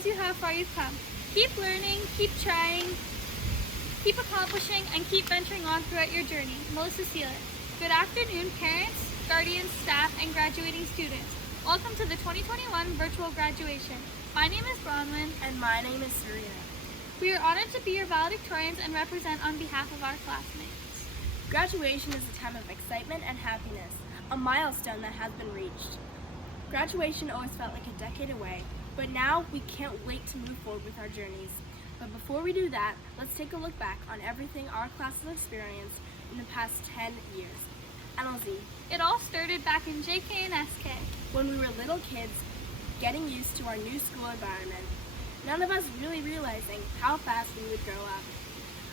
tells you how far you've come. Keep learning, keep trying, keep accomplishing, and keep venturing on throughout your journey. Melissa Sealer. Good afternoon, parents, guardians, staff, and graduating students. Welcome to the 2021 virtual graduation. My name is Bronwynn. And my name is Serena. We are honored to be your valedictorians and represent on behalf of our classmates. Graduation is a time of excitement and happiness, a milestone that has been reached. Graduation always felt like a decade away, but now we can't wait to move forward with our journeys. But before we do that, let's take a look back on everything our class has experienced in the past 10 years. NLZ. It all started back in JK and SK. When we were little kids, getting used to our new school environment. None of us really realizing how fast we would grow up.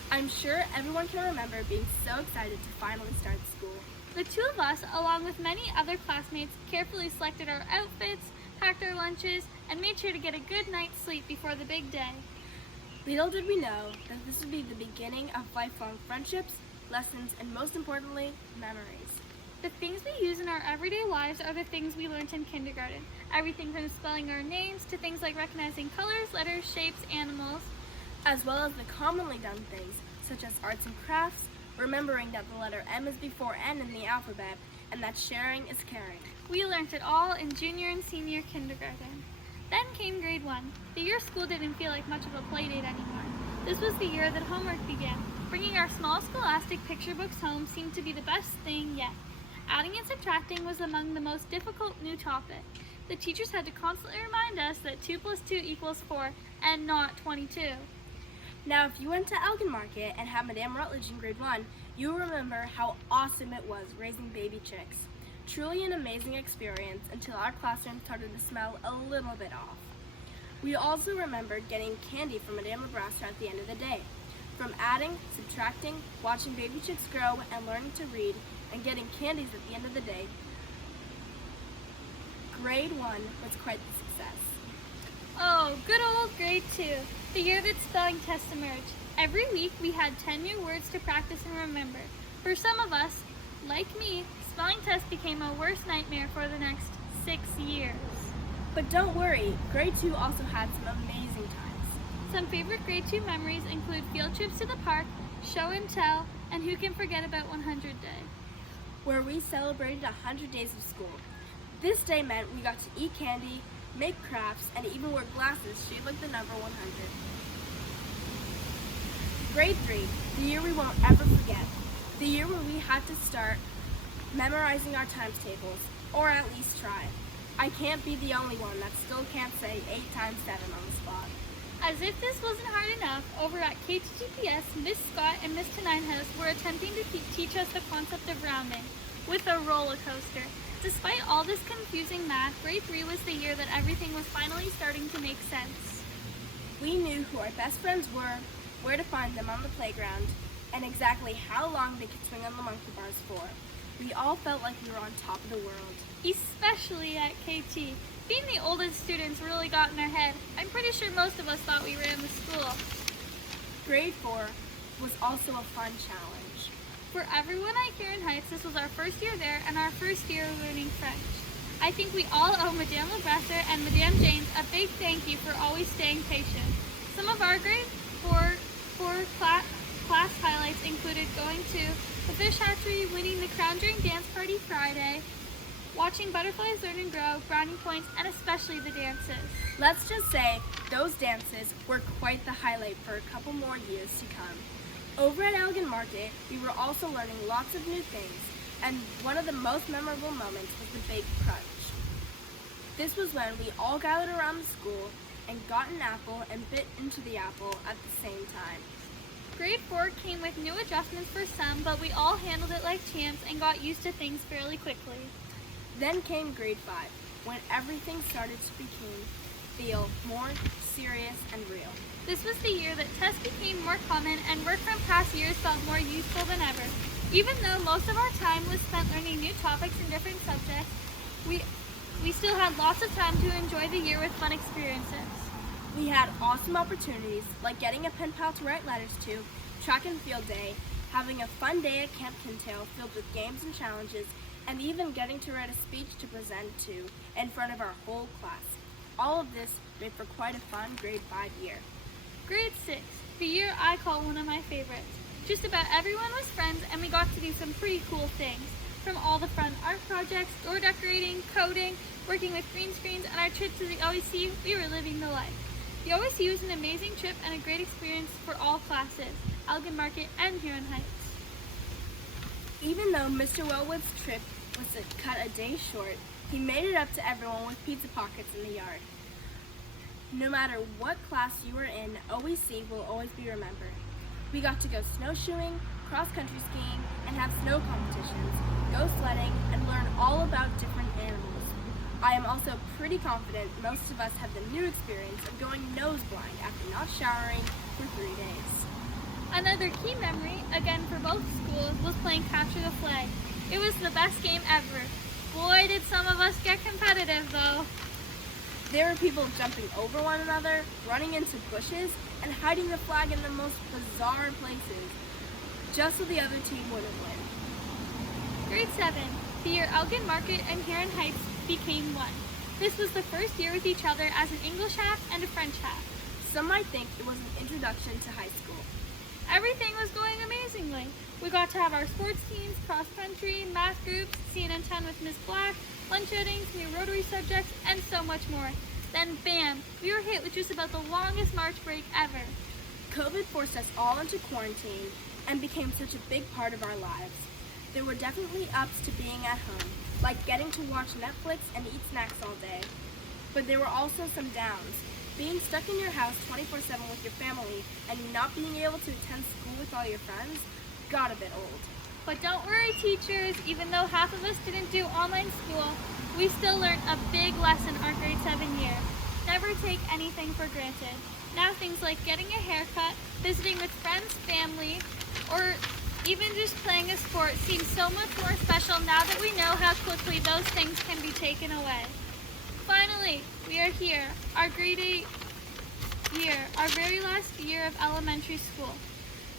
I'm sure everyone can remember being so excited to finally start school. The two of us, along with many other classmates, carefully selected our outfits, packed our lunches, and made sure to get a good night's sleep before the big day. Little did we know that this would be the beginning of lifelong friendships, lessons, and most importantly, memories. The things we use in our everyday lives are the things we learned in kindergarten. Everything from spelling our names to things like recognizing colors, letters, shapes, animals, as well as the commonly done things such as arts and crafts, remembering that the letter M is before N in the alphabet, and that sharing is caring. We learned it all in junior and senior kindergarten. Then came grade 1. The year school didn't feel like much of a play date anymore. This was the year that homework began. Bringing our small scholastic picture books home seemed to be the best thing yet. Adding and subtracting was among the most difficult new topic. The teachers had to constantly remind us that 2 plus 2 equals 4 and not 22. Now, if you went to Elgin Market and had Madame Rutledge in grade 1, you'll remember how awesome it was raising baby chicks. Truly an amazing experience until our classroom started to smell a little bit off. We also remembered getting candy from Madame Nebraska at the end of the day. From adding, subtracting, watching baby chicks grow, and learning to read, and getting candies at the end of the day, grade 1 was quite the success. Oh, good old grade 2, the year that spelling tests emerged. Every week we had 10 new words to practice and remember. For some of us, like me, spelling tests became a worst nightmare for the next 6 years. But don't worry, grade 2 also had some amazing times. Some favorite grade 2 memories include field trips to the park, show and tell, and who can forget about 100 Day, where we celebrated 100 days of school. This day meant we got to eat candy, make crafts, and even wear glasses shaped like the number 100. Grade 3, the year we won't ever forget. The year where we had to start memorizing our times tables, or at least try. I can't be the only one that still can't say 8 times 7 on the spot. As if this wasn't hard enough, over at KDSS, Miss Scott and Miss Teninehouse were attempting to teach us the concept of rounding with a roller coaster. Despite all this confusing math, grade 3 was the year that everything was finally starting to make sense. We knew who our best friends were, where to find them on the playground, and exactly how long they could swing on the monkey bars for. We all felt like we were on top of the world. Especially at KT. Being the oldest students really got in our head. I'm pretty sure most of us thought we ran the school. Grade 4 was also a fun challenge. For everyone at Karen Heights, this was our first year there and our first year learning French. I think we all owe Madame Lebrasser and Madame James a big thank you for always staying patient. Some of our grade 4 class highlights included going to the fish hatchery, winning the Crown Drink Dance Party Friday, watching butterflies learn and grow, brownie points, and especially the dances. Let's just say those dances were quite the highlight for a couple more years to come. Over at Elgin Market, we were also learning lots of new things, and one of the most memorable moments was the Big Crunch. This was when we all gathered around the school and got an apple and bit into the apple at the same time. Grade 4 came with new adjustments for some, but we all handled it like champs and got used to things fairly quickly. Then came grade 5, when everything started to feel more serious and real. This was the year that tests became more common and work from past years felt more useful than ever. Even though most of our time was spent learning new topics and different subjects, we still had lots of time to enjoy the year with fun experiences. We had awesome opportunities like getting a pen pal to write letters to, track and field day, having a fun day at Camp Kintail filled with games and challenges, and even getting to write a speech to present to in front of our whole class. all of this made for quite a fun grade 5 year. Grade 6, the year I call one of my favorites. Just about everyone was friends and we got to do some pretty cool things. From all the fun art projects, door decorating, coding, working with green screens, and our trip to the OEC, we were living the life. The OEC was an amazing trip and a great experience for all classes, Elgin Market and Huron Heights. Even though Mr. Wellwood's trip was cut a day short, he made it up to everyone with pizza pockets in the yard. No matter what class you were in, OEC will always be remembered. We got to go snowshoeing, cross-country skiing, and have snow competitions, go sledding, and learn all about different animals. I am also pretty confident most of us have the new experience of going nose blind after not showering for 3 days. Another key memory, again for both schools, was playing Capture the Flag. It was the best game ever. Boy, did some of us get competitive though. There were people jumping over one another, running into bushes, and hiding the flag in the most bizarre places, just so the other team wouldn't win. Grade 7, the year Elgin Market and Huron Heights became one. This was the first year with each other as an English half and a French half. Some might think it was an introduction to high school. Everything was going amazingly. We got to have our sports teams, cross-country, math groups, CNN 10 with Ms. Black, lunch outings, new Rotary subjects, and so much more. Then bam, we were hit with just about the longest March break ever. COVID forced us all into quarantine and became such a big part of our lives. There were definitely ups to being at home, like getting to watch Netflix and eat snacks all day. But there were also some downs. Being stuck in your house 24/7 with your family and not being able to attend school with all your friends got a bit old. But don't worry, teachers, even though half of us didn't do online school, we still learned a big lesson our grade 7 year. Never take anything for granted. Now things like getting a haircut, visiting with friends, family, or even just playing a sport seem so much more special now that we know how quickly those things can be taken away. Finally, we are here, our grade 8 year, our very last year of elementary school.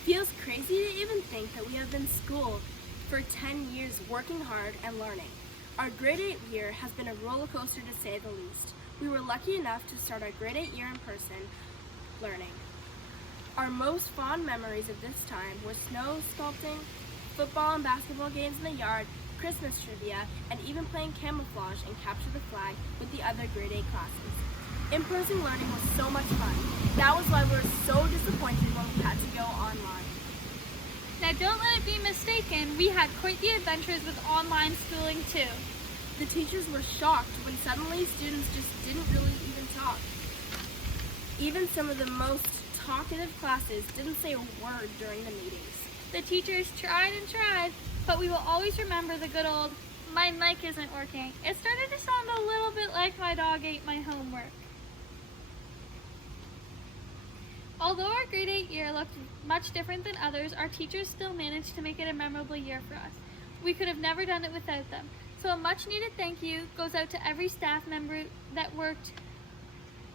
Feels crazy to even think that we have been schooled for 10 years working hard and learning. Our grade 8 year has been a roller coaster to say the least. We were lucky enough to start our grade 8 year in person learning. Our most fond memories of this time were snow sculpting, football and basketball games in the yard, Christmas trivia, and even playing camouflage and capture the flag with the other grade 8 classes. In-person learning was so much fun. That was why we were so disappointed when we had to go online. Now don't let it be mistaken, we had quite the adventures with online schooling too. The teachers were shocked when suddenly students just didn't really even talk. Even some of the most talkative classes didn't say a word during the meetings. The teachers tried and tried, but we will always remember the good old, "My mic isn't working." It started to sound a little bit like my dog ate my homework. Although our grade 8 year looked much different than others, our teachers still managed to make it a memorable year for us. We could have never done it without them. So a much needed thank you goes out to every staff member that worked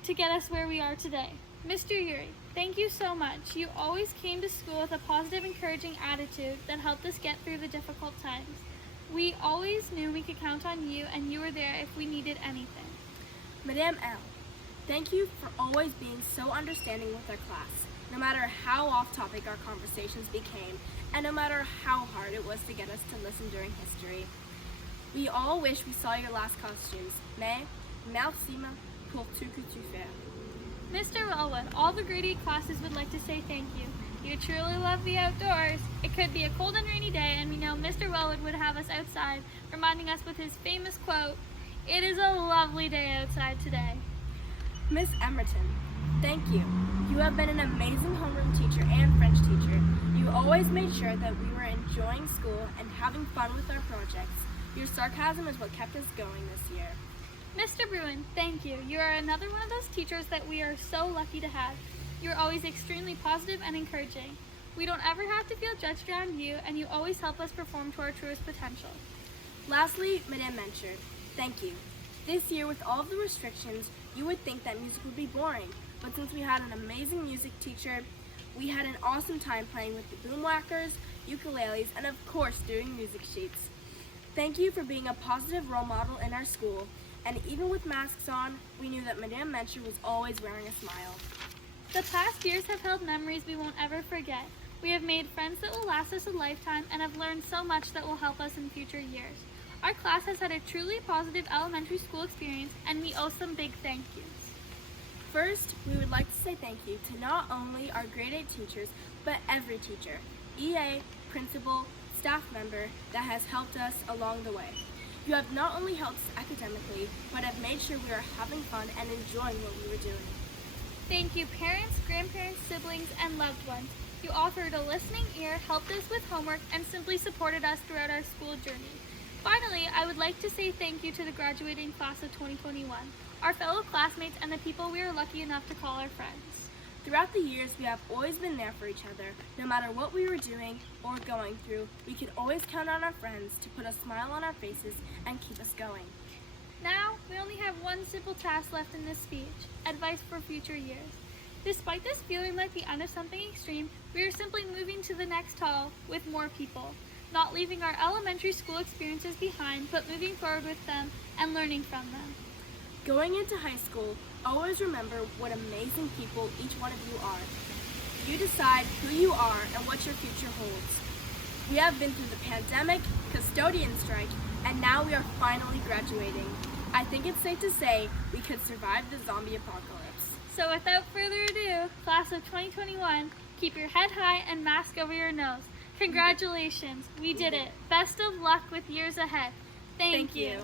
to get us where we are today. Mr. Yuri, thank you so much. You always came to school with a positive, encouraging attitude that helped us get through the difficult times. We always knew we could count on you, and you were there if we needed anything. Madame L, thank you for always being so understanding with our class, no matter how off topic our conversations became, and no matter how hard it was to get us to listen during history. We all wish we saw your last costumes. Mais, merci pour tout que tu fais. Mr. Wellwood, all the grade 8 classes would like to say thank you. You truly love the outdoors. It could be a cold and rainy day, and we know Mr. Wellwood would have us outside, reminding us with his famous quote, "It is a lovely day outside today." Miss Emerton, thank you. You have been an amazing homeroom teacher and French teacher. You always made sure that we were enjoying school and having fun with our projects. Your sarcasm is what kept us going this year. Mr. Bruin, thank you. You are another one of those teachers that we are so lucky to have. You are always extremely positive and encouraging. We don't ever have to feel judged around you, and you always help us perform to our truest potential. Lastly, Madame Menchard, thank you. This year, with all of the restrictions, you would think that music would be boring, but since we had an amazing music teacher, we had an awesome time playing with the boomwhackers, ukuleles, and of course doing music sheets. Thank you for being a positive role model in our school, And even with masks on, we knew that Madame Mencher was always wearing a smile. The past years have held memories we won't ever forget. We have made friends that will last us a lifetime and have learned so much that will help us in future years. Our class has had a truly positive elementary school experience, and we owe some big thank yous. First, we would like to say thank you to not only our grade 8 teachers, but every teacher, EA, principal, staff member that has helped us along the way. You have not only helped us academically, but have made sure we are having fun and enjoying what we were doing. Thank you, parents, grandparents, siblings, and loved ones. You offered a listening ear, helped us with homework, and simply supported us throughout our school journey. Finally, I would like to say thank you to the graduating class of 2021, our fellow classmates, and the people we are lucky enough to call our friends. Throughout the years, we have always been there for each other. No matter what we were doing or going through, we could always count on our friends to put a smile on our faces and keep us going. Now, we only have one simple task left in this speech: advice for future years. Despite this feeling like the end of something extreme, we are simply moving to the next hall with more people, not leaving our elementary school experiences behind, but moving forward with them and learning from them. Going into high school, always remember what amazing people each one of you are. You decide who you are and what your future holds. We have been through the pandemic, custodian strike, and now we are finally graduating. I think it's safe to say we could survive the zombie apocalypse. So without further ado, class of 2021, keep your head high and mask over your nose. Congratulations, we did it. Best of luck with years ahead. Thank you.